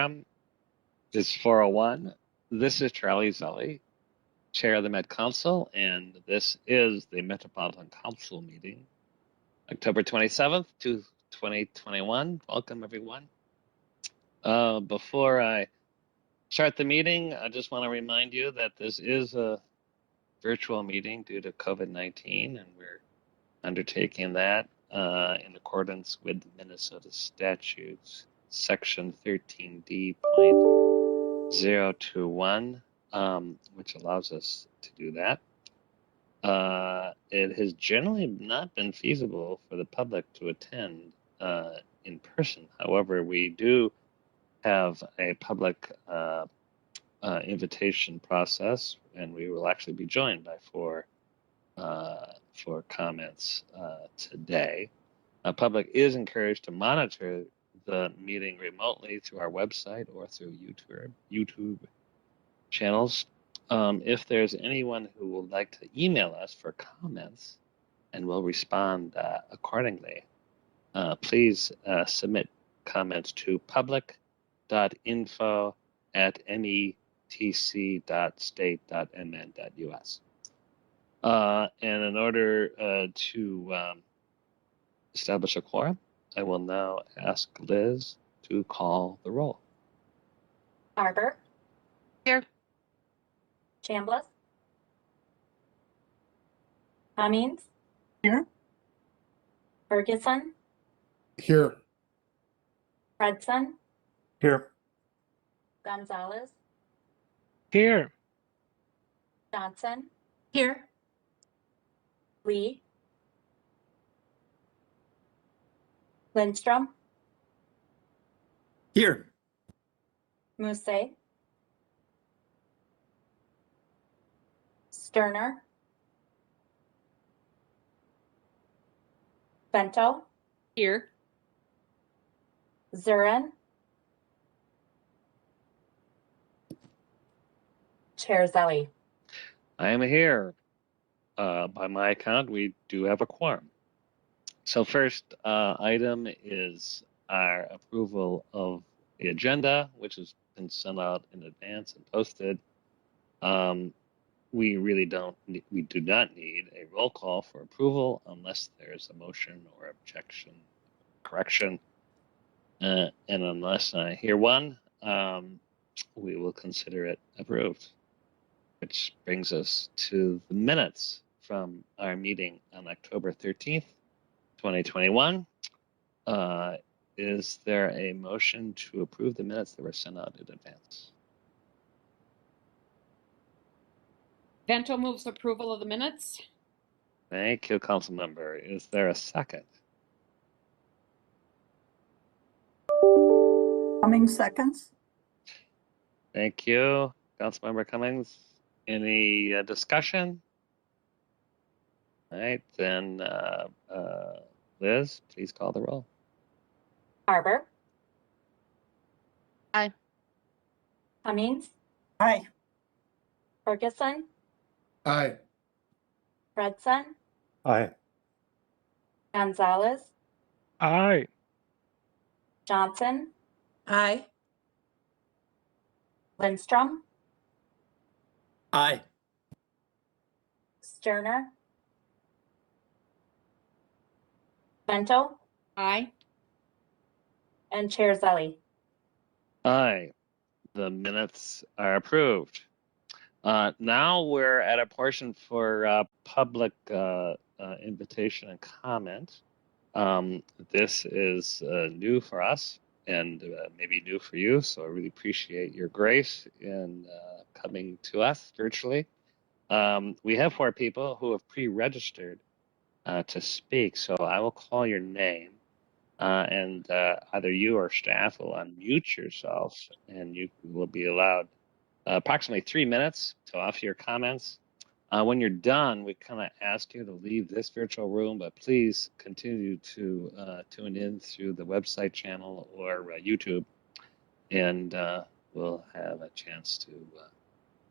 quorum is 401. This is Charlie Zelli, Chair of the Met Council, and this is the Metropolitan Council meeting, October 27th, 2021. Welcome, everyone. Before I start the meeting, I just want to remind you that this is a virtual meeting due to COVID-19, and we're undertaking that in accordance with Minnesota statutes, section 13D.021, which allows us to do that. It has generally not been feasible for the public to attend in person. However, we do have a public invitation process, and we will actually be joined by four comments today. Public is encouraged to monitor the meeting remotely through our website or through YouTube channels. If there's anyone who would like to email us for comments, and we'll respond accordingly, please submit comments to public.info@metc.state.mn.us. And in order to establish a quorum, I will now ask Liz to call the roll. Barber. Here. Chambliss. Cummings. Here. Ferguson. Here. Fredson. Here. Gonzalez. Here. Johnson. Here. Lee. Lindstrom. Here. Mousse. Sterner. Bento. Here. Zurin. Chair Zelli. I am here. By my account, we do have a quorum. So first item is our approval of the agenda, which has been sent out in advance and posted. We do not need a roll call for approval unless there's a motion or objection, correction. And unless I hear one, we will consider it approved. Which brings us to the minutes from our meeting on October 13th, 2021. Is there a motion to approve the minutes that were sent out in advance? Bento moves approval of the minutes. Thank you, council member. Is there a second? Cummings seconds. Thank you, Councilmember Cummings. Any discussion? All right, then Liz, please call the roll. Barber. Aye. Cummings. Aye. Ferguson. Aye. Fredson. Aye. Gonzalez. Aye. Johnson. Aye. Lindstrom. Aye. Sterner. Bento. Aye. And Chair Zelli. Aye, the minutes are approved. Now we're at a portion for public invitation and comment. This is new for us and maybe new for you, so I really appreciate your grace in coming to us virtually. We have 4 people who have pre-registered to speak, so I will call your name. And either you or staff will unmute yourself, and you will be allowed approximately 3 minutes to offer your comments. When you're done, we kind of ask you to leave this virtual room, but please continue to tune in through the website channel or YouTube, and we'll have a chance to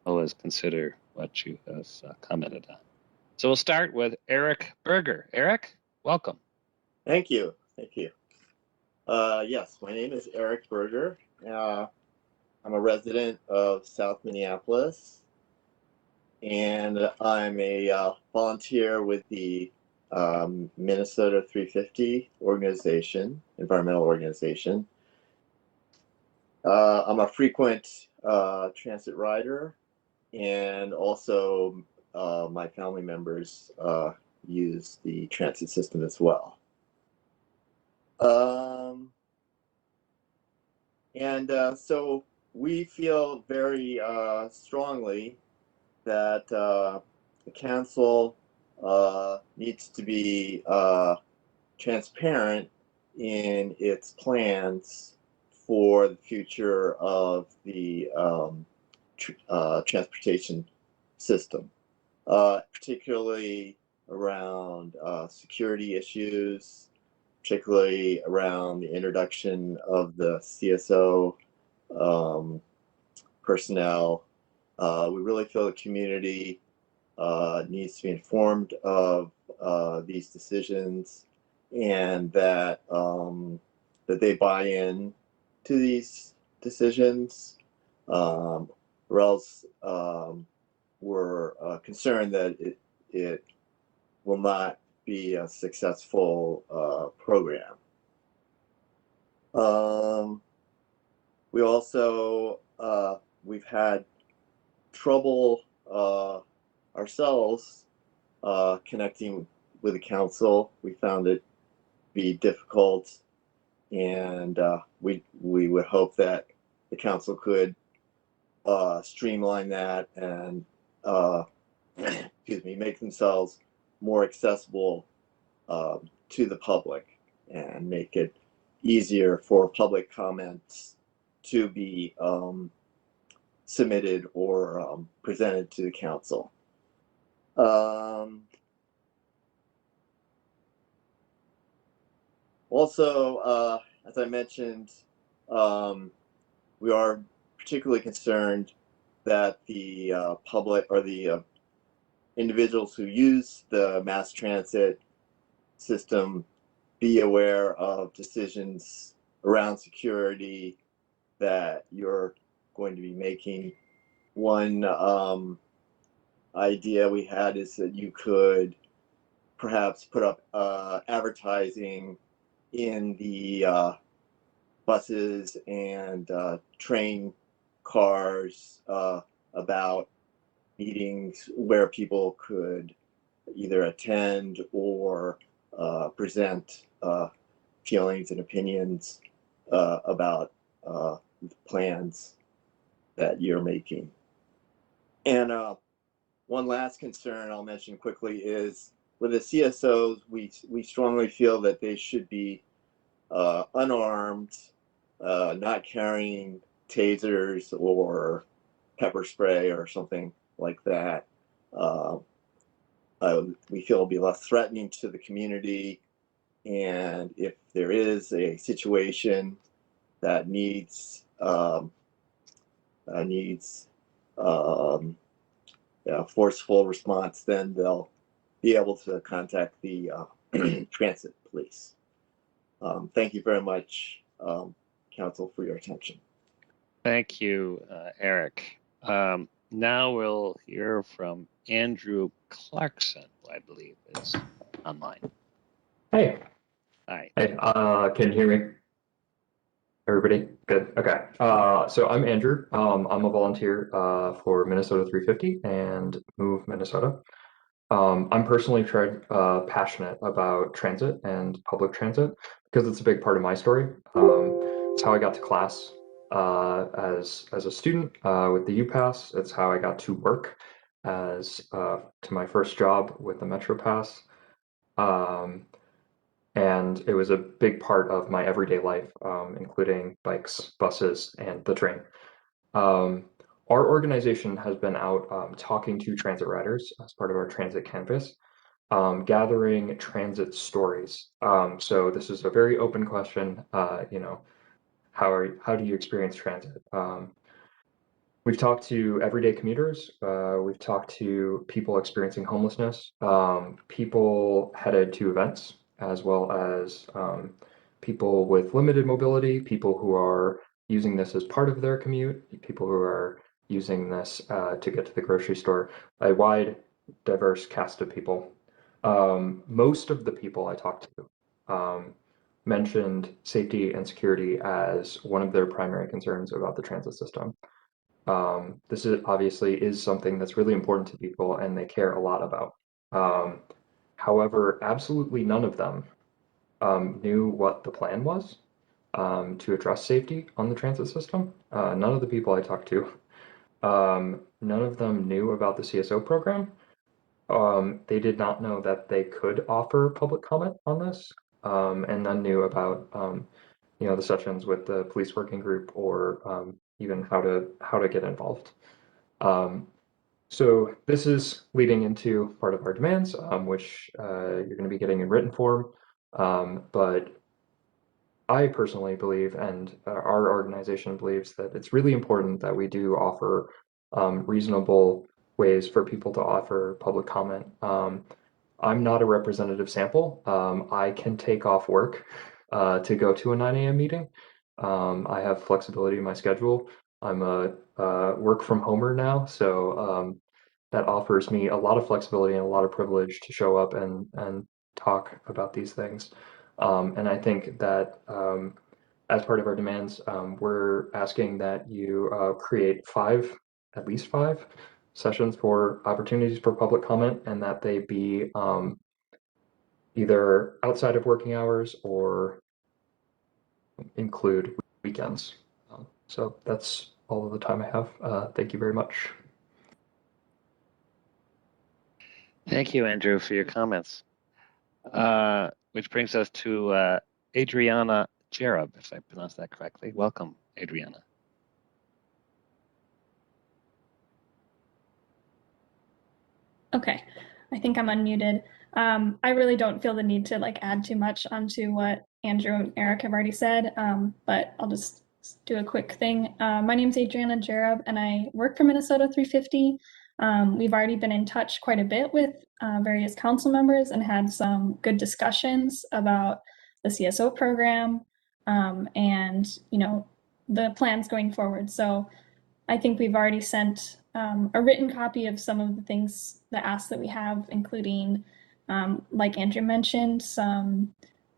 always consider what you have commented on. So we'll start with Eric Berger. Eric, welcome. Thank you. Thank you. Yes, my name is Eric Berger. I'm a resident of South Minneapolis, and I'm a volunteer with the Minnesota 350 organization, environmental organization. I'm a frequent transit rider, and also my family members use the transit system as well. So we feel very strongly that the council needs to be transparent in its plans for the future of the transportation system, particularly around security issues, particularly around the introduction of the CSO personnel. We really feel the community needs to be informed of these decisions, and that that they buy in to these decisions, or else we're concerned that it will not be a successful program. We also we've had trouble ourselves connecting with the council. We found it be difficult, and we would hope that the council could streamline that and excuse me, make themselves more accessible to the public, and make it easier for public comments to be submitted or presented to the council. Also, as I mentioned, we are particularly concerned that the public, or the individuals who use the mass transit system, be aware of decisions around security that you're going to be making. One idea we had is that you could perhaps put up advertising in the buses and train cars about meetings where people could either attend or present feelings and opinions about plans that you're making. And one last concern I'll mention quickly is with the CSOs, we strongly feel that they should be unarmed, not carrying tasers or pepper spray or something like that. We feel it'll be less threatening to the community, and if there is a situation that needs forceful response, then they'll be able to contact the transit police. Thank you very much, Council, for your attention. Thank you, Eric. Now we'll hear from Andrew Clarkson, who I believe is online. Hey. Hi. Hey, can you hear me? Everybody? Good. Okay. So I'm Andrew. I'm a volunteer for Minnesota 350 and Move Minnesota. I'm personally passionate about transit and public transit because it's a big part of my story. It's how I got to class as a student with the UPass. It's how I got to work as to my first job with the Metro Pass. And it was a big part of my everyday life, including bikes, buses, and the train. Our organization has been out talking to transit riders as part of our transit canvas, gathering transit stories. So this is a very open question. You know, how do you experience transit? We've talked to everyday commuters. We've talked to people experiencing homelessness, people headed to events, as well as people with limited mobility, people who are using this as part of their commute, people who are using this to get to the grocery store, a wide, diverse cast of people. Most of the people I talked to mentioned safety and security as one of their primary concerns about the transit system. This is obviously something that's really important to people and they care a lot about. However, absolutely none of them knew what the plan was to address safety on the transit system. None of the people I talked to, none of them knew about the CSO program. They did not know that they could offer public comment on this, and none knew about the sessions with the police working group or even how to get involved. So this is leading into part of our demands, which you're going to be getting in written form. But I personally believe, and our organization believes, that it's really important that we do offer reasonable ways for people to offer public comment. I'm not a representative sample. I can take off work to go to a 9 a.m. meeting. I have flexibility in my schedule. I'm a work from homer now, so that offers me a lot of flexibility and a lot of privilege to show up and talk about these things. And I think that as part of our demands, we're asking that you create at least five sessions for opportunities for public comment, and that they be either outside of working hours or include weekends. So that's all of the time I have. Thank you very much. Thank you, Andrew, for your comments. Which brings us to Adriana Jarab, if I pronounced that correctly. Welcome, Adriana. Okay, I think I'm unmuted. I really don't feel the need to add too much onto what Andrew and Eric have already said, but I'll just do a quick thing. My name is Adriana Jarab, and I work for Minnesota 350. We've already been in touch quite a bit with various council members and had some good discussions about the CSO program and the plans going forward. So I think we've already sent a written copy of some of the things, the asks that we have, including, like Andrew mentioned, some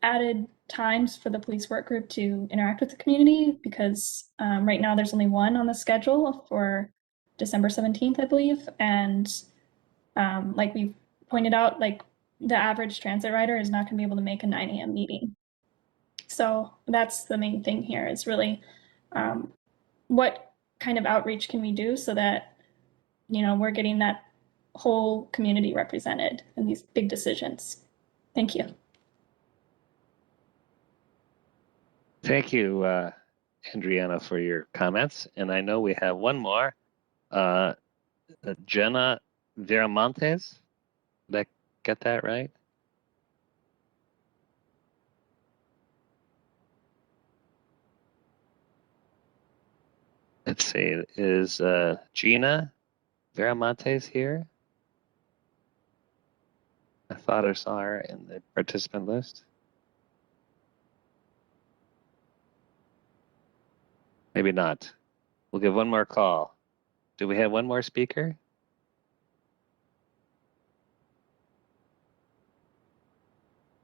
added times for the police work group to interact with the community, because right now there's only one on the schedule for December 17th, I believe. And like we pointed out, the average transit rider is not going to be able to make a 9 a.m. meeting. So that's the main thing here, is really what kind of outreach can we do so that we're getting that whole community represented in these big decisions. Thank you. Thank you, Adriana, for your comments. And I know we have one more. Jenna Viramontes. Did I get that right? Let's see, is Gina Viramontes here? I thought I saw her in the participant list. Maybe not. We'll give one more call. Do we have one more speaker?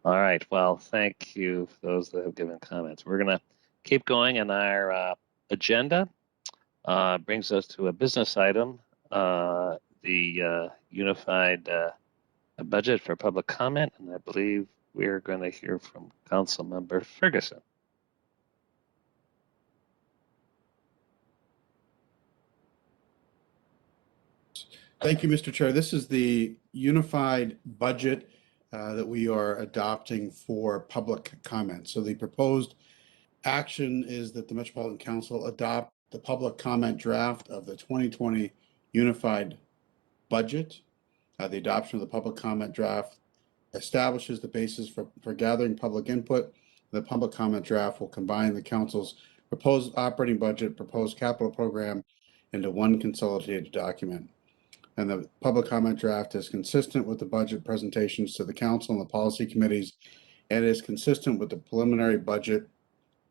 All right, well, thank you for those that have given comments. We're gonna keep going in our agenda. Brings us to a business item, the unified budget for public comment, and I believe we're going to hear from Councilmember Ferguson. Thank you, Mr. Chair. This is the unified budget that we are adopting for public comment. So the proposed action is that the Metropolitan Council adopt the public comment draft of the 2020 unified budget. The adoption of the public comment draft establishes the basis for gathering public input. The public comment draft will combine the council's proposed operating budget, proposed capital program into one consolidated document. And the public comment draft is consistent with the budget presentations to the council and the policy committees, and is consistent with the preliminary budget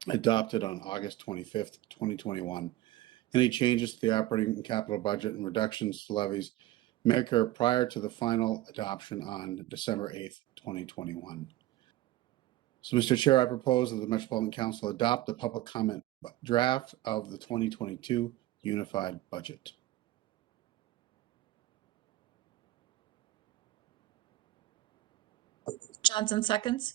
adopted on August 25th, 2021. Any changes to the operating and capital budget and reductions to levies may occur prior to the final adoption on December 8th, 2021. So, Mr. Chair, I propose that the Metropolitan Council adopt the public comment draft of the 2022 unified budget. Johnson seconds.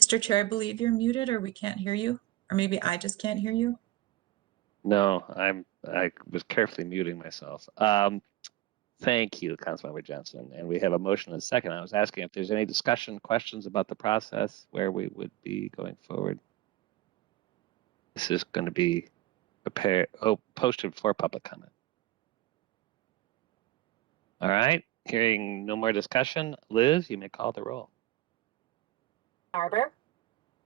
Mr. Chair, I believe you're muted or we can't hear you, or maybe I just can't hear you. No, I was carefully muting myself. Thank you, Councilmember Johnson. And we have a motion and a second. I was asking if there's any discussion, questions about the process, where we would be going forward. This is going to be posted for public comment. All right, hearing no more discussion, Liz, you may call the roll. Barber,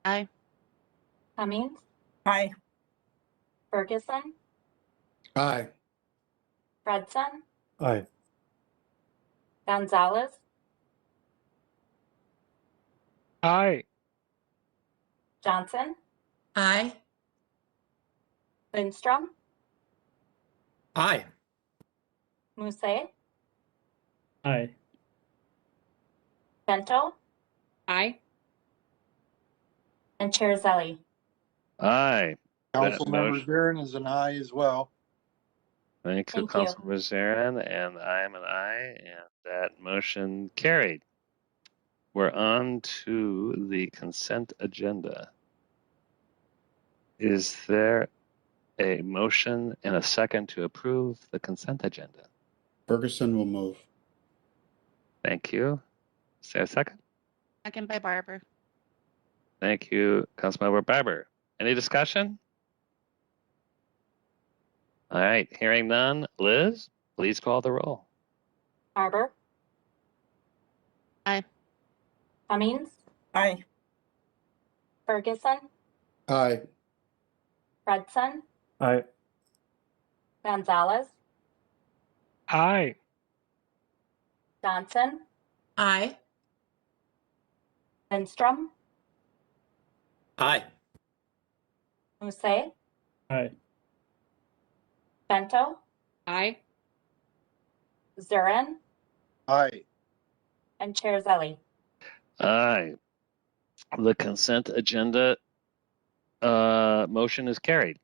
Aye. Cummings, Aye. Ferguson, Aye. Fredson, Aye. Gonzalez, Aye. Johnson, Aye. Lindstrom, Aye. Musse, Aye. Bento, Aye. and Chair Zelli. Aye. That Councilmember motion- Zarin is an aye as well. Thank you, Thank you. Councilmember Zarin, and I am an aye, and that motion carried. We're on to the consent agenda. Is there a motion and a second to approve the consent agenda? Ferguson will move. Thank you. Is there a second? Second by Barber. Thank you, Councilmember Barber. Any discussion? All right, hearing none. Liz, please call the roll. Barber, Aye. Cummings, Aye. Ferguson, Aye. Fredson, Aye. Gonzalez, Aye. Johnson, Aye. Lindstrom, Aye. Musse, Aye. Bento, Aye. Zurin, Aye. and Chair Zelli. Aye. The consent agenda motion is carried.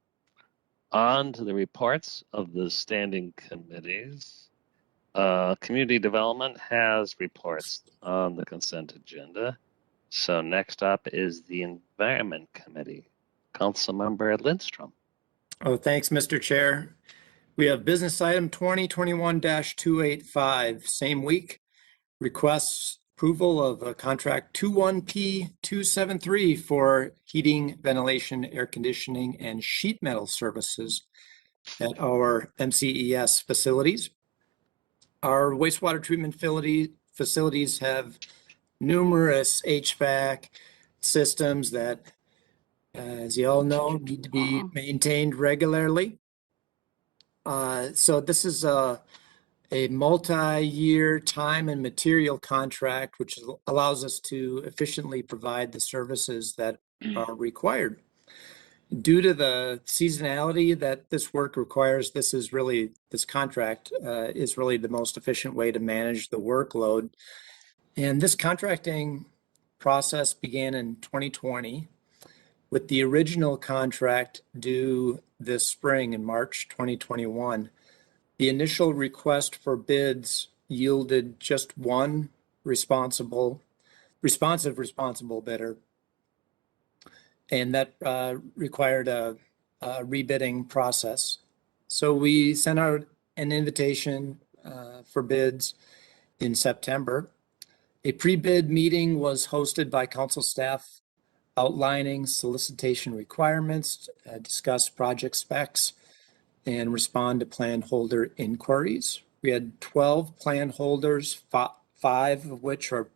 On to the reports of the standing committees. Community Development has reports on the consent agenda. So next up is the Environment Committee. Councilmember Lindstrom. Oh, thanks, Mr. Chair. We have business item 2021-285, same week. Requests approval of a contract 21P273 for heating, ventilation, air conditioning, and sheet metal services at our MCES facilities. Our wastewater treatment facilities have numerous HVAC systems that, as you all know, need to be maintained regularly. So this is a multi-year time and material contract, which allows us to efficiently provide the services that are required. Due to the seasonality that this work requires, this contract is really the most efficient way to manage the workload. And this contracting process began in 2020 with the original contract due this spring in March 2021. The initial request for bids yielded just one responsive bidder, and that required a rebidding process. So we sent out an invitation for bids in September. A pre-bid meeting was hosted by council staff outlining solicitation requirements, discuss project specs, and respond to plan holder inquiries. We had 12 plan holders, 5 of which are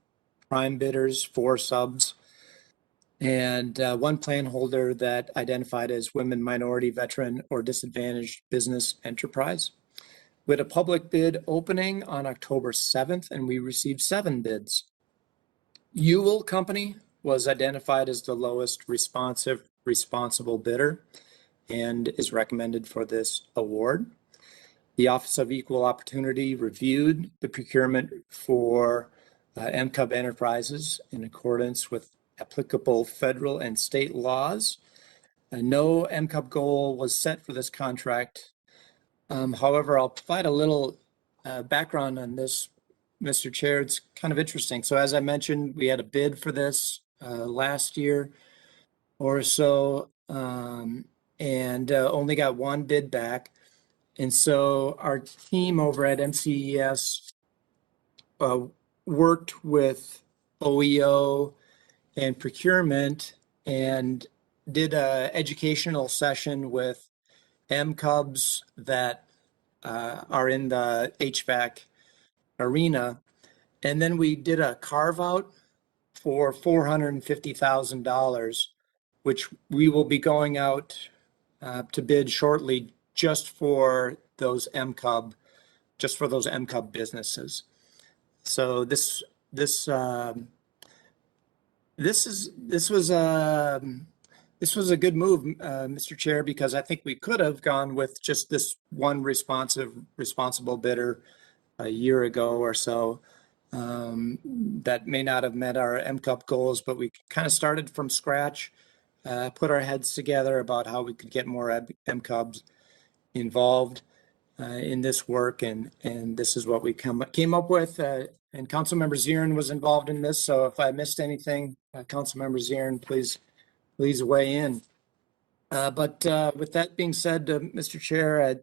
prime bidders, 4 subs, and 1 plan holder that identified as women, minority, veteran, or disadvantaged business enterprise. We had a public bid opening on October 7th, and we received 7 bids. Ewell Company was identified as the lowest responsible bidder and is recommended for this award. The Office of Equal Opportunity reviewed the procurement for MCUB Enterprises in accordance with applicable federal and state laws. No MCUB goal was set for this contract. However, I'll provide a little background on this, Mr. Chair. It's kind of interesting. So as I mentioned, we had a bid for this last year or so, and only got 1 bid back. And so our team over at MCES worked with OEO and procurement and did an educational session with MCUBs that are in the HVAC arena. And then we did a carve out for $450,000, which we will be going out to bid shortly just for those MCUB businesses. So this was a good move, Mr. Chair, because I think we could have gone with just this one responsible bidder a year ago or so. That may not have met our MCUB goals, but we kind of started from scratch, put our heads together about how we could get more MCUBs involved in this work, and this is what we came up with. And Councilmember Zirin was involved in this, so if I missed anything, Councilmember Zirin, please weigh in. But with that being said, Mr. Chair,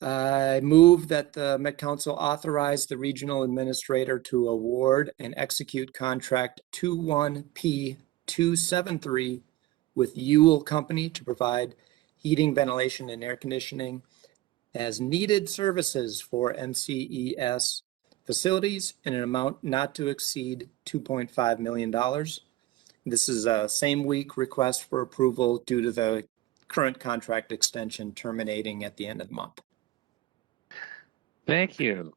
I move that the Met Council authorize the regional administrator to award and execute contract 21P273 with Ewell Company to provide heating, ventilation, and air conditioning as needed services for MCES facilities in an amount not to exceed $2.5 million. This is a same week request for approval due to the current contract extension terminating at the end of the month. Thank you.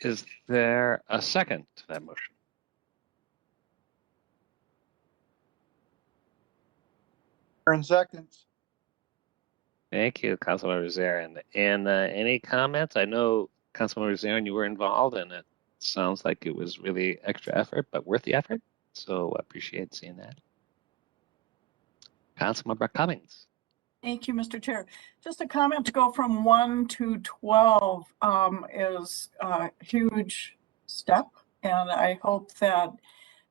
Is there a second to that motion? Seconds. Thank you, Councilmember Zarin. And any comments? I know, Councilmember Zarin, you were involved, and it sounds like it was really extra effort, but worth the effort. So I appreciate seeing that. Councilmember Cummings. Thank you, Mr. Chair. Just a comment: to go from 1 to 12 is a huge step, and I hope that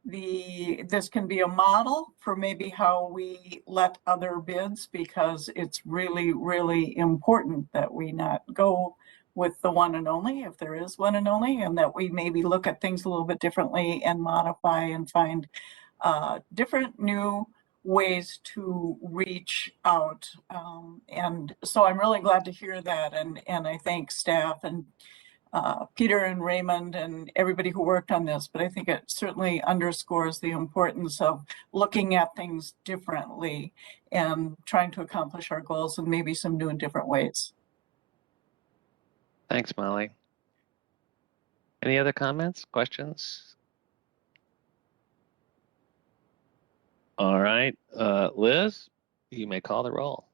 this can be a model for maybe how we let other bids, because it's really, really important that we not go with the one and only, if there is one and only, and that we maybe look at things a little bit differently and modify and find different new ways to reach out. And so I'm really glad to hear that. And I thank staff and Peter and Raymond and everybody who worked on this, but I think it certainly underscores the importance of looking at things differently and trying to accomplish our goals in maybe some new and different ways. Thanks, Molly. Any other comments, questions? All right, Liz, you may call the roll.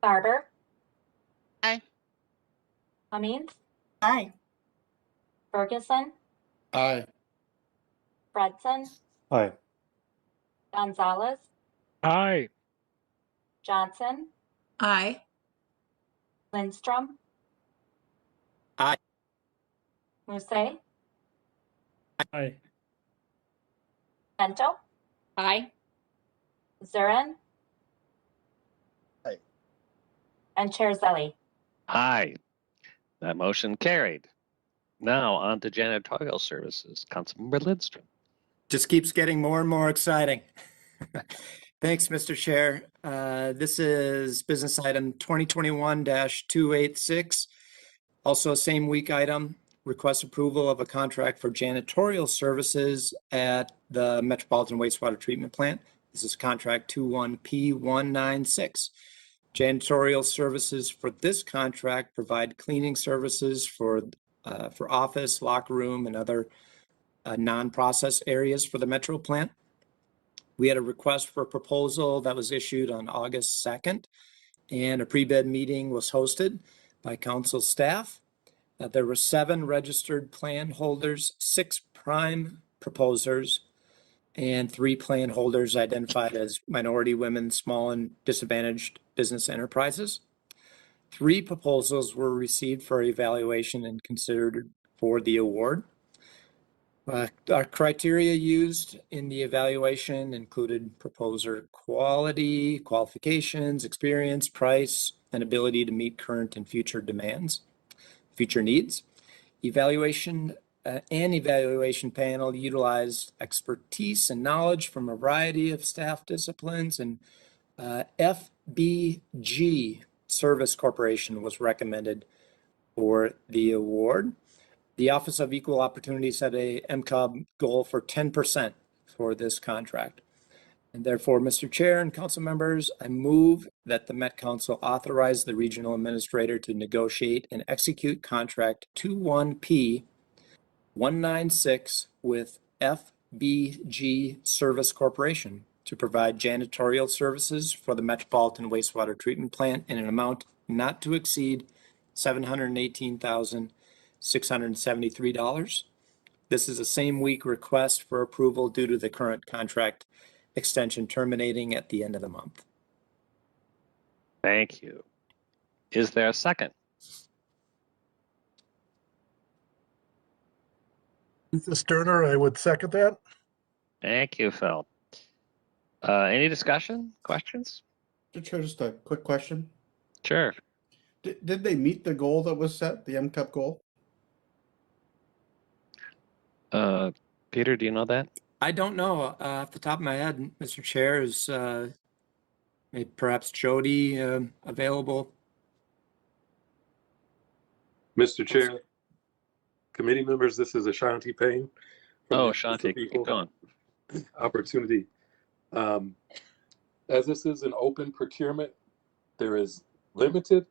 Barber. Aye. Cummings. Aye. Ferguson. Aye. Fredson. Aye. Gonzalez. Aye. Johnson. Aye. Lindstrom. Aye. Musse. Aye. Bento. Aye. Zurin. Aye. And Chair Zelli. Aye. That motion carried. Now on to janitorial services. Councilmember Lindstrom. Just keeps getting more and more exciting. Thanks, Mr. Chair. This is business item 2021-286. Also a same week item, request approval of a contract for janitorial services at the Metropolitan Wastewater Treatment Plant. This is contract 21P196. Janitorial services for this contract provide cleaning services for office, locker room, and other non-process areas for the Metro plant. We had a request for proposal that was issued on August 2nd, and a pre-bid meeting was hosted by council staff. There were 7 registered plan holders, 6 prime proposers, and 3 plan holders identified as minority, women, small and disadvantaged business enterprises. 3 proposals were received for evaluation and considered for the award. Our criteria used in the evaluation included proposer quality, qualifications, experience, price, and ability to meet current and future needs. Evaluation panel utilized expertise and knowledge from a variety of staff disciplines, and FBG Service Corporation was recommended for the award. The Office of Equal Opportunity set a MCOB goal for 10% for this contract. And therefore, Mr. Chair and council members, I move that the Met Council authorize the regional administrator to negotiate and execute contract 21P 196 with FBG Service Corporation to provide janitorial services for the Metropolitan Wastewater Treatment Plant in an amount not to exceed $718,673. This is a same week request for approval due to the current contract extension terminating at the end of the month. Thank you. Is there a second? This is Sterner. I would second that. Thank you, Phil. Any discussion, questions? Mr. Chair, just a quick question. Sure. Did they meet the goal that was set, the MCUP goal? Peter, do you know that? I don't know off the top of my head, Mr. Chair. Is maybe perhaps Jody available? Mr. Chair, committee members, this is Ashanti Payne. Oh, Ashanti, keep going. Opportunity. As this is an open procurement, there is limited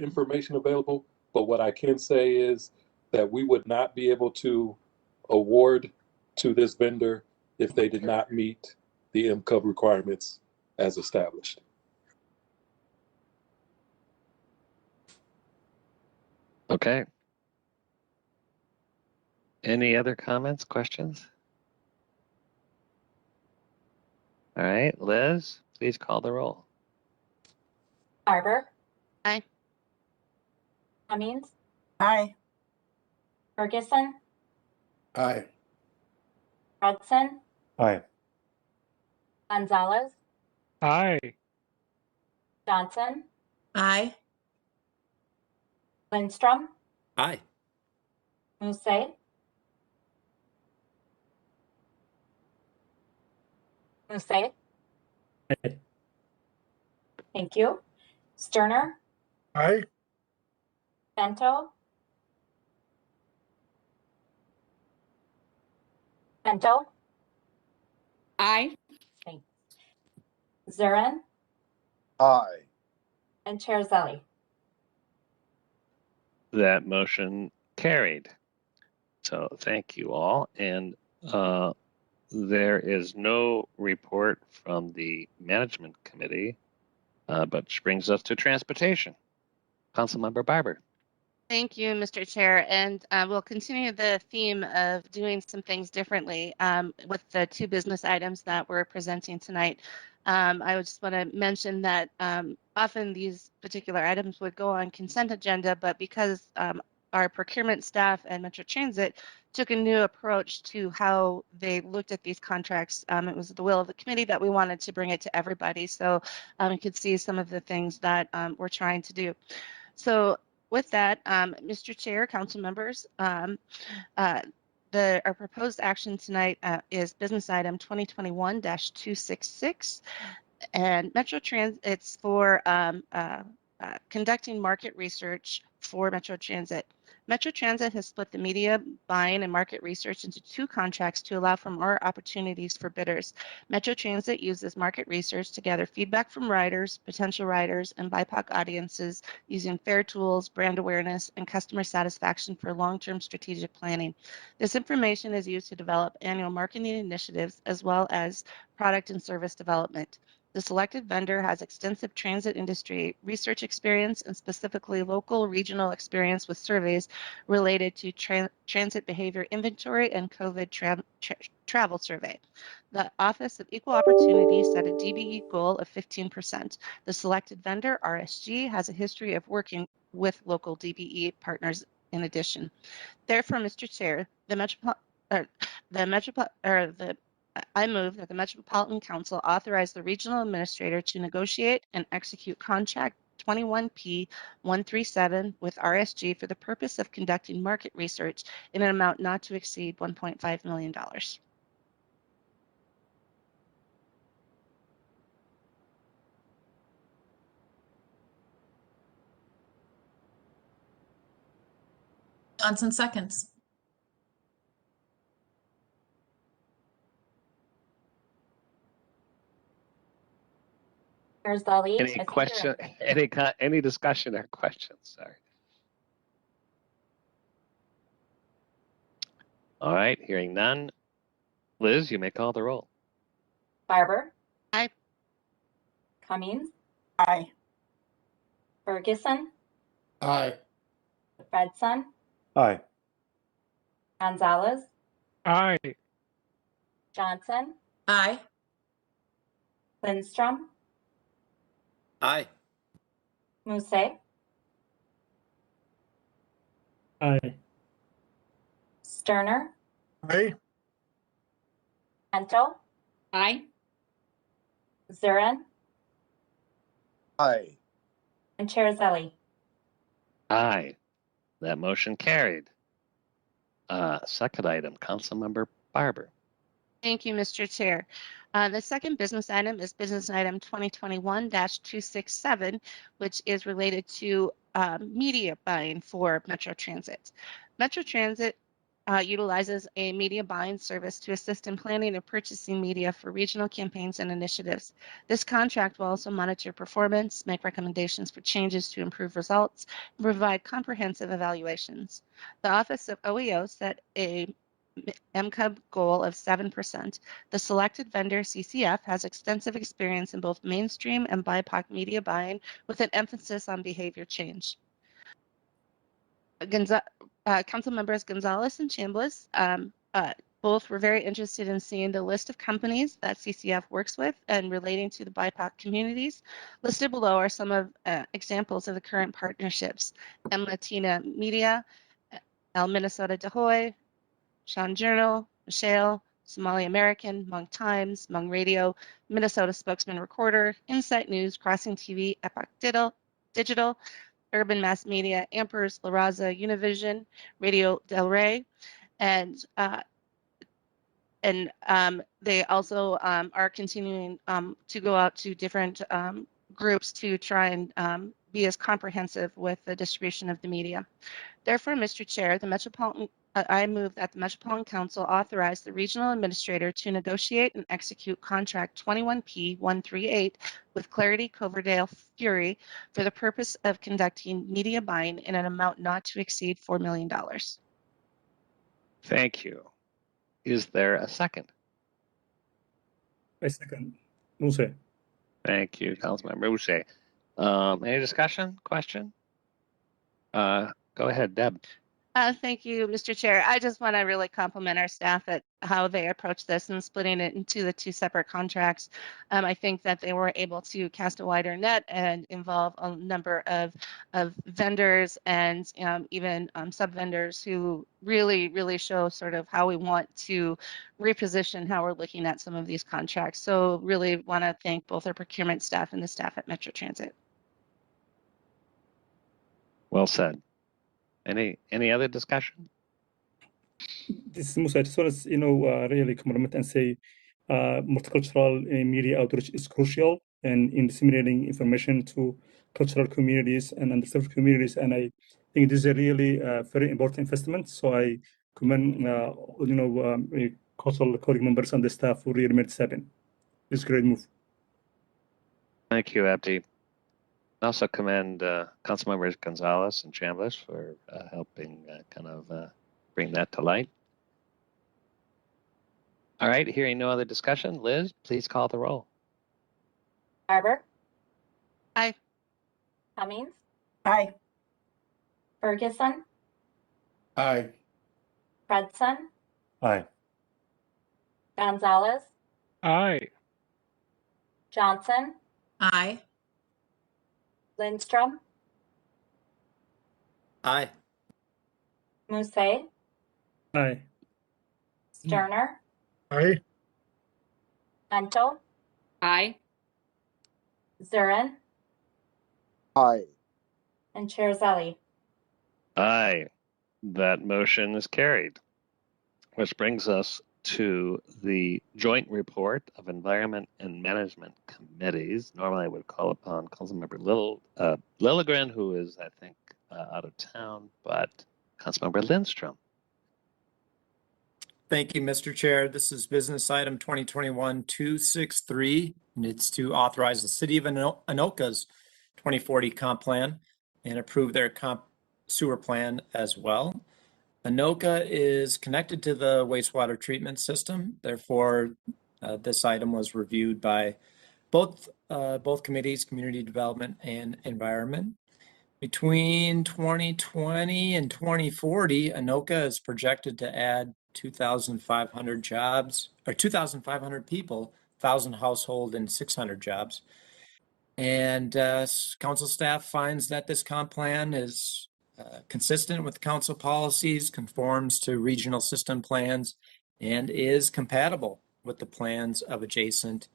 information available, but what I can say is that we would not be able to award to this vendor if they did not meet the MCUB requirements as established. Okay. Any other comments, questions? All right, Liz, please call the roll. Barber. Aye. Cummings. Aye. Ferguson. Aye. Hudson. Aye. Gonzalez. Aye. Johnson. Aye. Lindstrom. Aye. Musse. Musse. Aye. Thank you. Sterner. Aye. Bento. Bento. Aye. Thanks. Zurin. Aye. And Chair Zelli. That motion carried. So thank you all. And there is no report from the management committee, but which brings us to transportation. Councilmember Barber. Thank you, Mr. Chair. And we'll continue the theme of doing some things differently with the 2 business items that we're presenting tonight. I would just want to mention that often these particular items would go on consent agenda, but because our procurement staff and Metro Transit took a new approach to how they looked at these contracts, it was the will of the committee that we wanted to bring it to everybody. So you could see some of the things that we're trying to do. So with that, Mr. Chair, council members, our proposed action tonight is business item 2021-266, and Metro Transit. It's for conducting market research for Metro Transit. Metro Transit has split the media buying and market research into 2 contracts to allow for more opportunities for bidders. Metro Transit uses market research to gather feedback from riders, potential riders, and BIPOC audiences using FAIR tools, brand awareness, and customer satisfaction for long-term strategic planning. This information is used to develop annual marketing initiatives as well as product and service development. The selected vendor has extensive transit industry research experience and specifically local regional experience with surveys related to transit behavior inventory and COVID travel survey. The Office of Equal Opportunity set a DBE goal of 15%. The selected vendor, RSG, has a history of working with local DBE partners in addition. Therefore, Mr. Chair, I move that the Metropolitan Council authorize the regional administrator to negotiate and execute contract 21P137 with RSG for the purpose of conducting market research in an amount not to exceed $1.5 million. Johnson seconds. Chair Zali. Any question, any discussion or questions? Sorry. All right, hearing none. Liz, you may call the roll. Barber. Aye. Cummings. Aye. Ferguson. Aye. Fredson. Aye. Gonzalez. Aye. Johnson. Aye. Lindstrom. Aye. Musse. Aye. Sterner. Aye. Bento. Aye. Zurin. Aye. And Chair Zeli. Aye. That motion carried. Second item, Councilmember Barber. Thank you, Mr. Chair. The second business item is business item 2021-267, which is related to media buying for Metro Transit. Metro Transit utilizes a media buying service to assist in planning and purchasing media for regional campaigns and initiatives. This contract will also monitor performance, make recommendations for changes to improve results, and provide comprehensive evaluations. The Office of OEO set a MCUB goal of 7%. The selected vendor, CCF, has extensive experience in both mainstream and BIPOC media buying with an emphasis on behavior change. Council members Gonzalez and Chambliss both were very interested in seeing the list of companies that CCF works with and relating to the BIPOC communities. Listed below are some of examples of the current partnerships: M Latina Media, El Minnesota de Hoy, Sean Journal, Michelle, Somali American, Hmong Times, Hmong Radio, Minnesota Spokesman Recorder, Insight News, Crossing TV, Epoch Digital, Urban Mass Media, Ampers, La Raza, Univision, Radio Del Rey, and they also are continuing to go out to different groups to try and be as comprehensive with the distribution of the media. Therefore, Mr. Chair, I move that the Metropolitan Council authorize the regional administrator to negotiate and execute contract 21P138 with Clarity Coverdale Fury for the purpose of conducting media buying in an amount not to exceed $4 million. Thank you. Is there a second? I second. Musse. Thank you, Councilmember Boucher. Any discussion, question? Go ahead, Deb. Thank you, Mr. Chair. I just want to really compliment our staff at how they approach this and splitting it into the 2 separate contracts. I think that they were able to cast a wider net and involve a number of vendors and even sub-vendors who really show sort of how we want to reposition how we're looking at some of these contracts. So really want to thank both our procurement staff and the staff at Metro Transit. Well said. Any other discussion? This is Musa. I just want to, really compliment and say multicultural media outreach is crucial in disseminating information to cultural communities and underserved communities. And I think this is a really very important investment. So I commend council colleague members and the staff who really made this happen. It's a great move. Thank you, Abdi. I also commend Council Members Gonzalez and Chambliss for helping bring that to light. All right, hearing no other discussion, Liz, please call the roll. Barber, Aye. Cummings, Aye. Ferguson, Aye. Fredson, Aye. Gonzalez, Aye. Johnson, Aye. Lindstrom, Aye. Musse, Aye. Sterner, Aye. Vento, Aye. Zurin, Aye. and Chair Zelli. Aye, that motion is carried. Which brings us to the joint report of Environment and Management Committees. Normally I would call upon Councilmember Lilligren, who is, I think, out of town, but Councilmember Lindstrom. Thank you, Mr. Chair. This is business item 2021-263, and it's to authorize the City of Anoka's 2040 comp plan and approve their comp sewer plan as well. Anoka is connected to the wastewater treatment system. Therefore, this item was reviewed by both committees, Community Development and Environment. Between 2020 and 2040, Anoka is projected to add 2,500 jobs, or 2,500 people, 1,000 household, and 600 jobs. And council staff finds that this comp plan is consistent with council policies, conforms to regional system plans, and is compatible with the plans of adjacent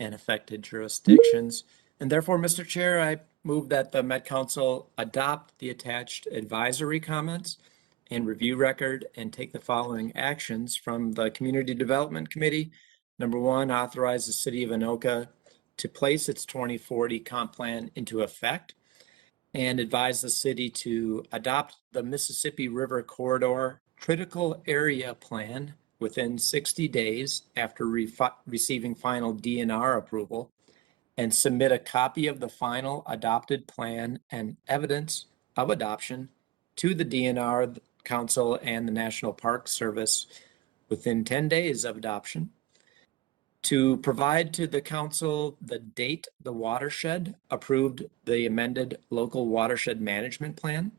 and affected jurisdictions. And therefore, Mr. Chair, I move that the Met Council adopt the attached advisory comments and review record and take the following actions from the Community Development Committee. Number one, authorize the City of Anoka to place its 2040 comp plan into effect and advise the city to adopt the Mississippi River Corridor Critical Area Plan within 60 days after receiving final DNR approval, and submit a copy of the final adopted plan and evidence of adoption to the DNR Council and the National Park Service within 10 days of adoption. To provide to the council the date the watershed approved the amended local watershed management plan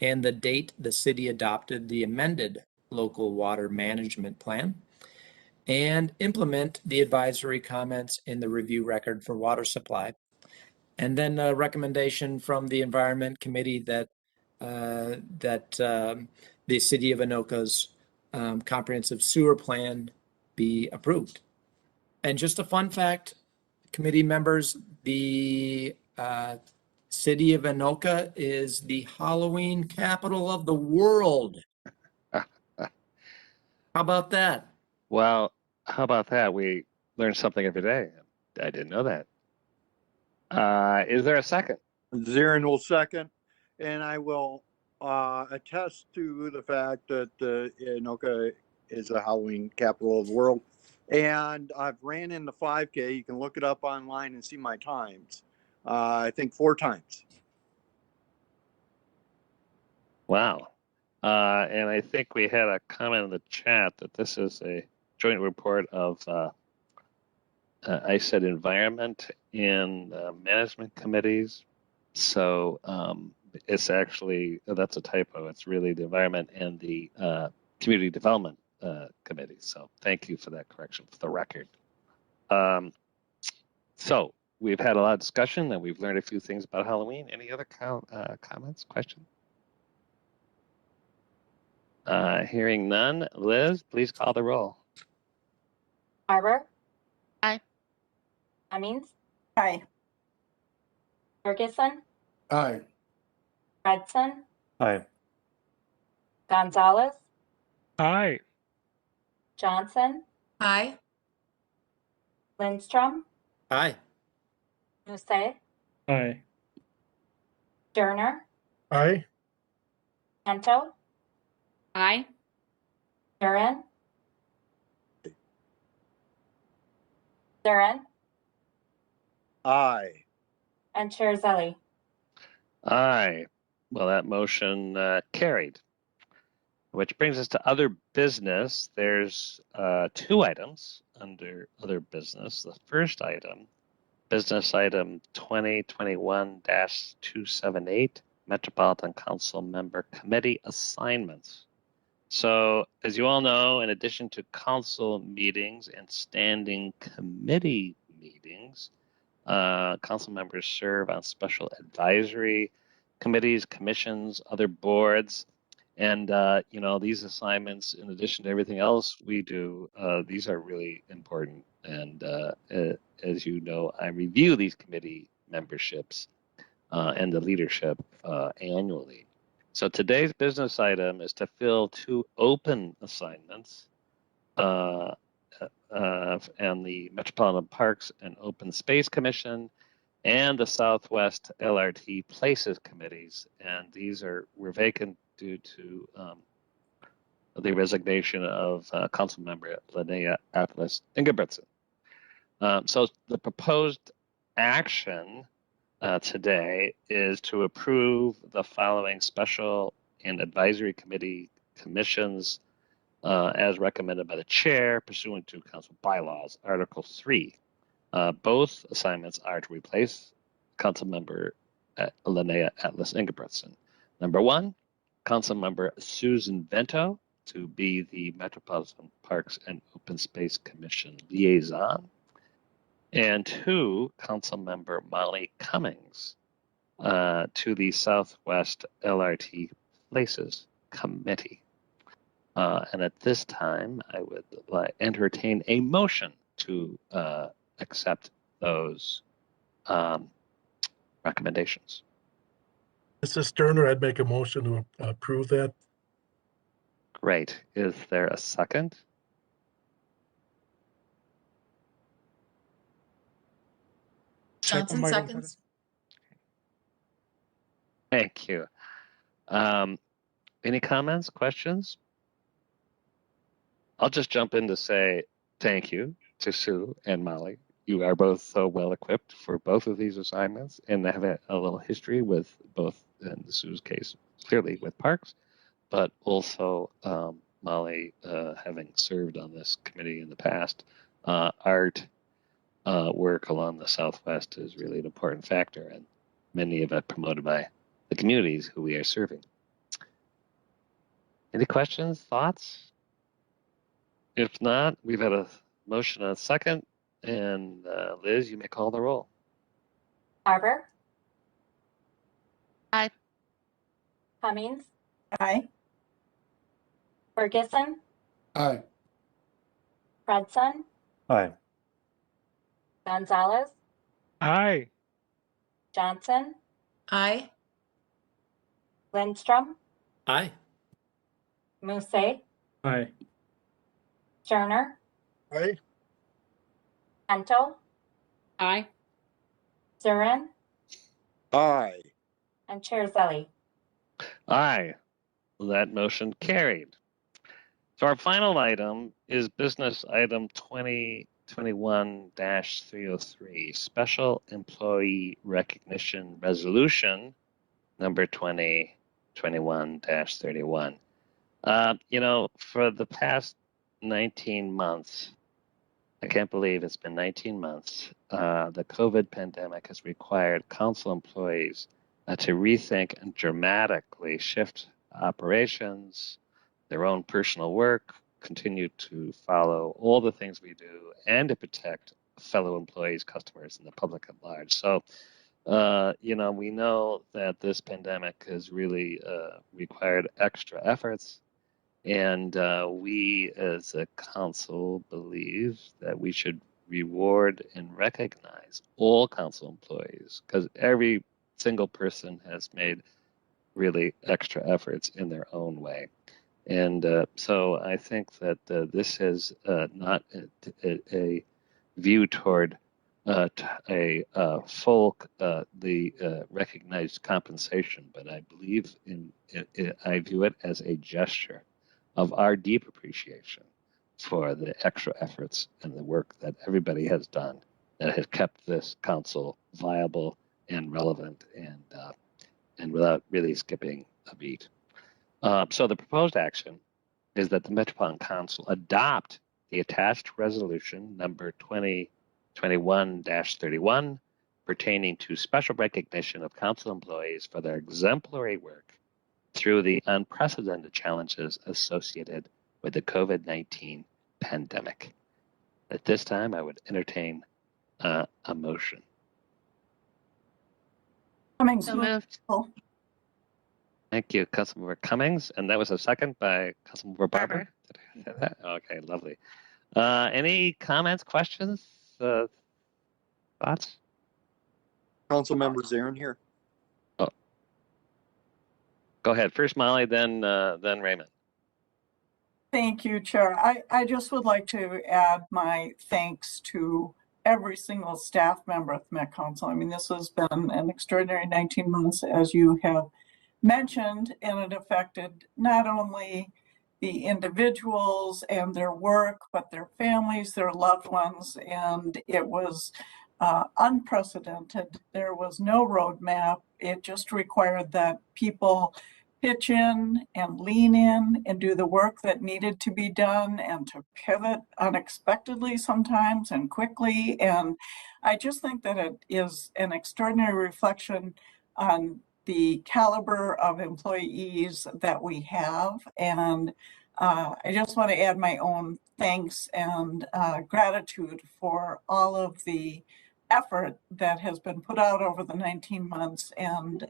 and the date the city adopted the amended local water management plan, and implement the advisory comments in the review record for water supply. And then a recommendation from the Environment Committee that the City of Anoka's comprehensive sewer plan be approved. And just a fun fact, committee members, the City of Anoka is the Halloween capital of the world. How about that? Well, how about that? We learn something every day. I didn't know that. Is there a second? Zarin will second, and I will attest to the fact that Anoka is the Halloween capital of the world. And I've ran in the 5K. You can look it up online and see my times. I think 4 times. Wow. And I think we had a comment in the chat that this is a joint report of, I said environment and management committees. So it's actually, that's a typo. It's really the environment and the community development committee. So thank you for that correction for the record. So we've had a lot of discussion and we've learned a few things about Halloween. Any other comments, questions? Hearing none. Liz, please call the roll. Barber, Aye. Cummings, Aye. Ferguson, Aye. Fredson, Aye. Gonzalez, Aye. Johnson, Aye. Lindstrom, Aye. Musse, Aye. Sterner, Aye. Vento, Aye. Durin, Durin, Aye. and Chair Zelli. Aye. Well, that motion carried. Which brings us to other business. There's two items under other business. The first item, business item 2021-278, Metropolitan Council member committee assignments. So, as you all know, in addition to council meetings and standing committee meetings, council members serve on special advisory committees, commissions, other boards. And, these assignments, in addition to everything else we do, these are really important. And as you know, I review these committee memberships and the leadership annually. So today's business item is to fill two open assignments and the Metropolitan Parks and Open Space Commission and the Southwest LRT Places Committees. And these were vacant due to the resignation of Council Member Linnea Atlas Ingebrigtsen. So the proposed action today is to approve the following special and advisory committee commissions as recommended by the chair pursuant to council bylaws, Article 3. Both assignments are to replace Council Member Linnea Atlas Ingebrigtsen. Number 1, Council Member Susan Vento to be the Metropolitan Parks and Open Space Commission liaison. And 2, Council Member Molly Cummings to the Southwest LRT Places Committee. And at this time, I would entertain a motion to accept those recommendations. This is Sterner. I'd make a motion to approve that. Great. Is there a second? Johnson seconds. Thank you. Any comments, questions? I'll just jump in to say thank you to Sue and Molly. You are both so well equipped for both of these assignments and have a little history with both, in Sue's case, clearly with parks, but also Molly having served on this committee in the past. Art work along the Southwest is really an important factor, and many of it promoted by the communities who we are serving. Any questions, thoughts? If not, we've had a motion and a second, and Liz, you may call the roll. Arbor, Aye. Cummings, Aye. Ferguson, Aye. Fredson, Aye. Gonzalez, Aye. Johnson, Aye. Lindstrom, Aye. Musse, Aye. Sterner, Aye. Vento, Aye. Durin, Aye. and Chair Zelli. Aye. That motion carried. So our final item is business item 2021-303, Special Employee Recognition Resolution number 2021-31. For the past 19 months, I can't believe it's been 19 months, the COVID pandemic has required council employees to rethink and dramatically shift operations, their own personal work, continue to follow all the things we do, and to protect fellow employees, customers, and the public at large. So, we know that this pandemic has really required extra efforts. And we as a council believe that we should reward and recognize all council employees because every single person has made really extra efforts in their own way. And so I think that this is not a view toward full recognized compensation, but I believe I view it as a gesture of our deep appreciation for the extra efforts and the work that everybody has done that has kept this council viable and relevant and without really skipping a beat. So the proposed action is that the Metropolitan Council adopt the attached resolution number 2021-31 pertaining to special recognition of council employees for their exemplary work through the unprecedented challenges associated with the COVID-19 pandemic. At this time, I would entertain a motion. Cummings So moves moved. approval. Thank you, Councilmember Cummings, and that was a second by Councilmember Barber. Barber. Did I say that? Okay, lovely. Any comments, questions, thoughts? Council Member Zarin here. Oh, go ahead. First Molly, then Raymond. Thank you, Chair. I just would like to add my thanks to every single staff member at the Met Council. I mean, this has been an extraordinary 19 months, as you have mentioned, and it affected not only the individuals and their work, but their families, their loved ones, and it was unprecedented. There was no roadmap. It just required that people pitch in and lean in and do the work that needed to be done and to pivot unexpectedly sometimes and quickly. And I just think that it is an extraordinary reflection on the caliber of employees that we have. And I just want to add my own thanks and gratitude for all of the effort that has been put out over the 19 months, and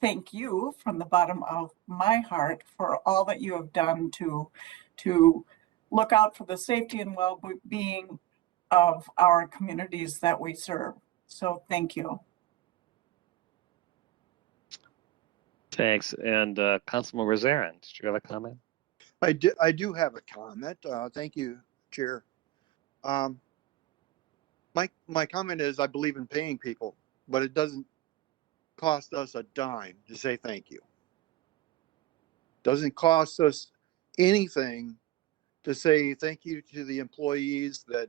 thank you from the bottom of my heart for all that you have done to look out for the safety and well-being of our communities that we serve. So thank you. Thanks. And Councilmember Zarin, did you have a comment? I do have a comment. Thank you, Chair. My comment is I believe in paying people, but it doesn't cost us a dime to say thank you. Doesn't cost us anything to say thank you to the employees that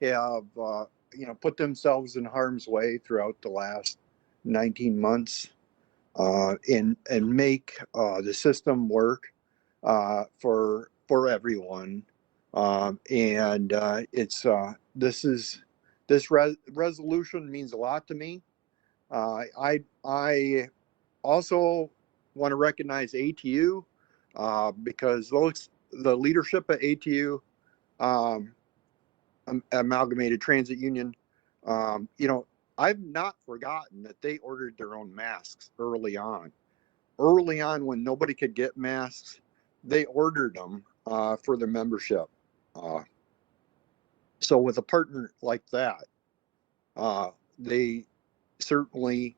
have put themselves in harm's way throughout the last 19 months and make the system work for everyone. This resolution means a lot to me. I also want to recognize ATU because the leadership at ATU, Amalgamated Transit Union, I've not forgotten that they ordered their own masks early on. Early on, when nobody could get masks, they ordered them for their membership. So with a partner like that, they certainly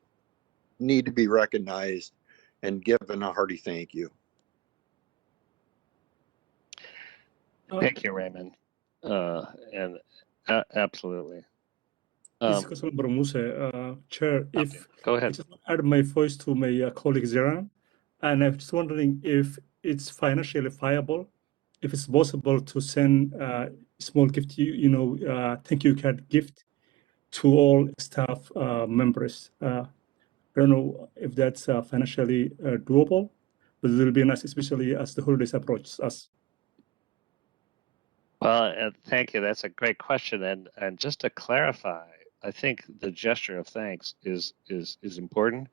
need to be recognized and given a hearty thank you. Thank you, Raymond. And absolutely. This is Councilmember Muse. Chair, if go I ahead. just add my voice to my colleague Zaran, and I'm just wondering if it's financially viable, if it's possible to send a small gift, thank you card gift to all staff members. I don't know if that's financially doable, but it will be nice, especially as the holidays approach us. Well, thank you. That's a great question. And just to clarify, I think the gesture of thanks is important,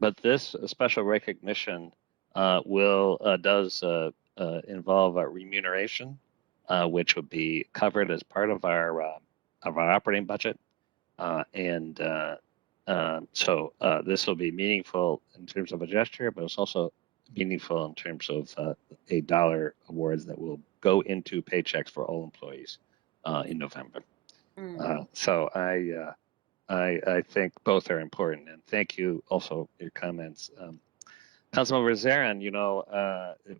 but this special recognition does involve a remuneration, which would be covered as part of our operating budget, so this will be meaningful in terms of a gesture, but it's also meaningful in terms of a dollar awards that will go into paychecks for all employees in November. So I think both are important, and thank you also for your comments. Councilmember Zarin,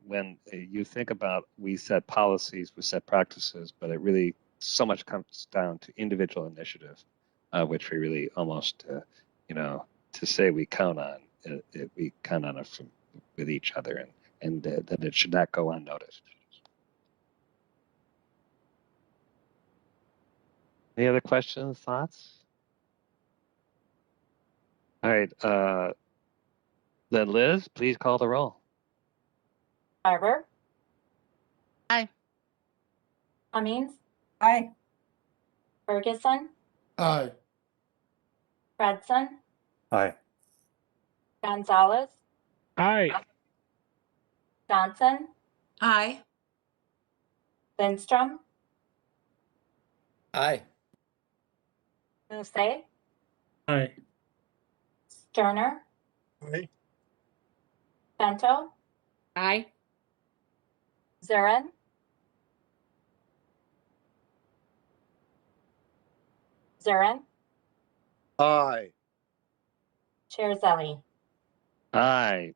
when you think about, we set policies, we set practices, but it really so much comes down to individual initiative, which we really almost, you know, to say we count on, we count on it with each other, and that it should not go unnoticed. Any other questions, thoughts? All right, then Liz, please call the roll. Barber, Aye. Cummings, Aye. Ferguson, Aye. Fredson, Aye. Gonzalez, Aye. Johnson, Aye. Lindstrom, Aye. Musse, Aye. Sterner, Aye. Bento, Aye. Zurin, Aye. Chair Zelli. Aye,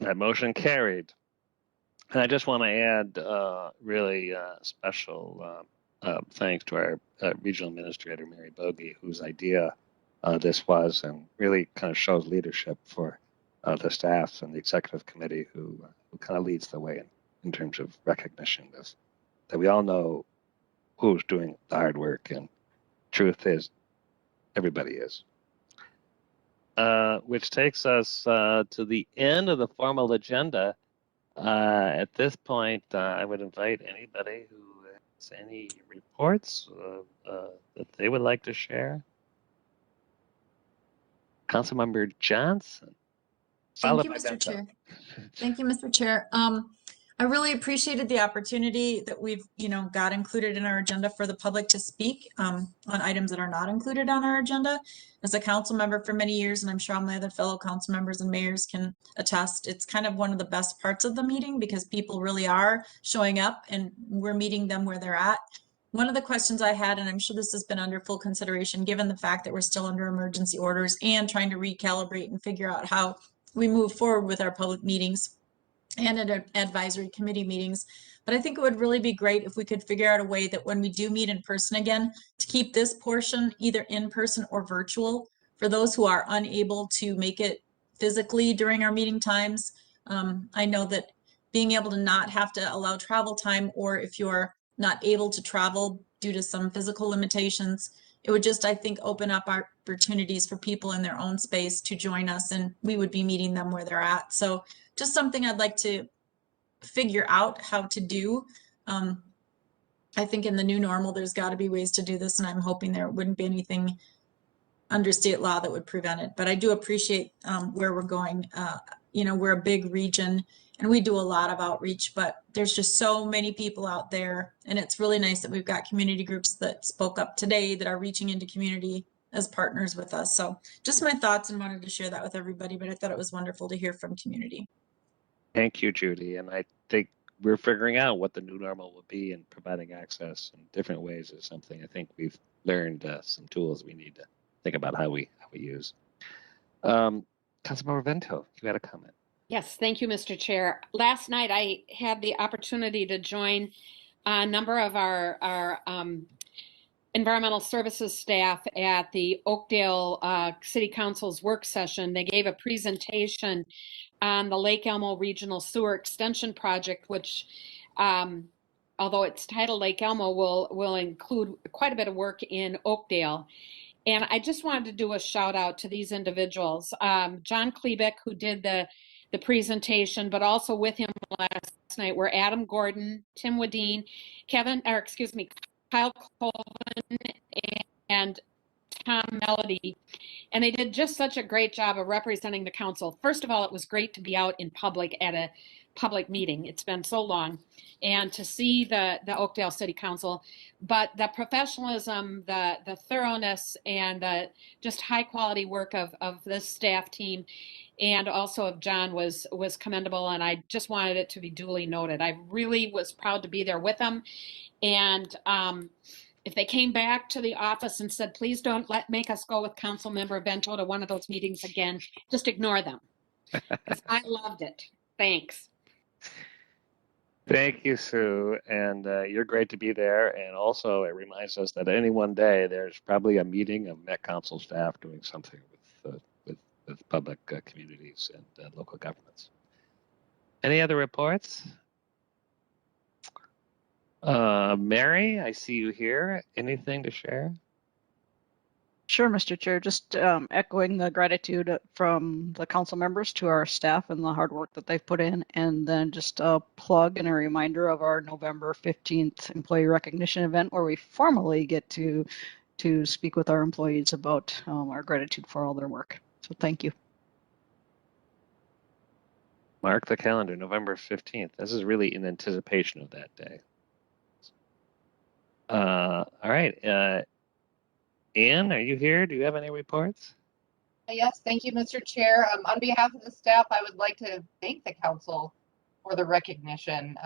that motion carried. And I just want to add really special thanks to our regional administrator, Mary Bogey, whose idea this was, and really kind of shows leadership for the staff and the executive committee who kind of leads the way in terms of recognition of that we all know who's doing the hard work, and truth is everybody is. Which takes us to the end of the formal agenda. At this point, I would invite anybody who has any reports that they would like to share. Councilmember Johnson. Thank you, Mr. Chair. Thank you, Mr. Chair. I really appreciated the opportunity that we've, got included in our agenda for the public to speak on items that are not included on our agenda. As a council member for many years, and I'm sure all my other fellow council members and mayors can attest, it's kind of one of the best parts of the meeting because people really are showing up and we're meeting them where they're at. One of the questions I had, and I'm sure this has been under full consideration, given the fact that we're still under emergency orders and trying to recalibrate and figure out how we move forward with our public meetings and at advisory committee meetings. But I think it would really be great if we could figure out a way that when we do meet in person again, to keep this portion either in person or virtual for those who are unable to make it physically during our meeting times. I know that being able to not have to allow travel time, or if you're not able to travel due to some physical limitations, it would just, I think, open up opportunities for people in their own space to join us, and we would be meeting them where they're at. So just something I'd like to figure out how to do. I think in the new normal, there's got to be ways to do this, and I'm hoping there wouldn't be anything under state law that would prevent it. But I do appreciate where we're going. We're a big region and we do a lot of outreach, but there's just so many people out there. And it's really nice that we've got community groups that spoke up today that are reaching into community as partners with us. So just my thoughts, and wanted to share that with everybody, but I thought it was wonderful to hear from community. Thank you, Judy. And I think we're figuring out what the new normal will be, and providing access in different ways is something I think we've learned some tools we need to think about how we use. Councilmember Vento, you had a comment. Yes, thank you, Mr. Chair. Last night, I had the opportunity to join a number of our environmental services staff at the Oakdale City Council's work session. They gave a presentation on the Lake Elmo Regional Sewer Extension Project, which, although it's titled Lake Elmo, will include quite a bit of work in Oakdale. And I just wanted to do a shout out to these individuals. John Klebeck, who did the presentation, but also with him last night were Adam Gordon, Tim Wadeen, Kyle Colvin, and Tom Melody. And they did just such a great job of representing the council. First of all, it was great to be out in public at a public meeting. It's been so long. And to see the Oakdale City Council, but the professionalism, the thoroughness, and the just high quality work of this staff team, and also of John was commendable. And I just wanted it to be duly noted. I really was proud to be there with them. And if they came back to the office and said, please don't make us go with Council Member Vento to one of those meetings again, just ignore them. Because I loved it. Thanks. Thank you, Sue. And you're great to be there. And also, it reminds us that any one day there's probably a meeting of Met Council staff doing something with public communities and local governments. Any other reports? Mary, I see you here. Anything to share? Sure, Mr. Chair. Just echoing the gratitude from the council members to our staff and the hard work that they've put in. And then just a plug and a reminder of our November 15th employee recognition event where we formally get to speak with our employees about our gratitude for all their work. So thank you. Mark the calendar, November 15th. This is really in anticipation of that day. All right. Ann, are you here? Do you have any reports? Yes, thank you, Mr. Chair. On behalf of the staff, I would like to thank the council for the recognition.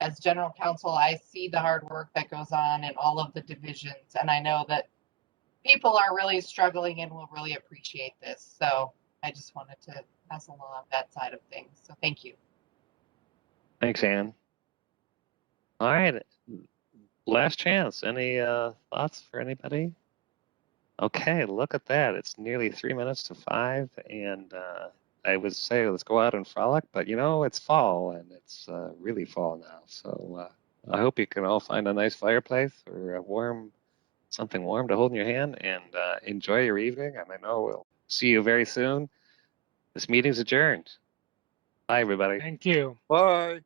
As general counsel, I see the hard work that goes on in all of the divisions, and I know that people are really struggling and will really appreciate this. So I just wanted to pass along that side of things. So thank you. Thanks, Ann. All right. Last chance. Any thoughts for anybody? Okay, look at that. It's nearly 3 minutes to 5, and I would say let's go out and frolic, but you know, it's fall, and it's really fall now. So I hope you can all find a nice fireplace or something warm to hold in your hand and enjoy your evening. And I know we'll see you very soon. This meeting's adjourned. Bye, everybody. Thank you. Bye.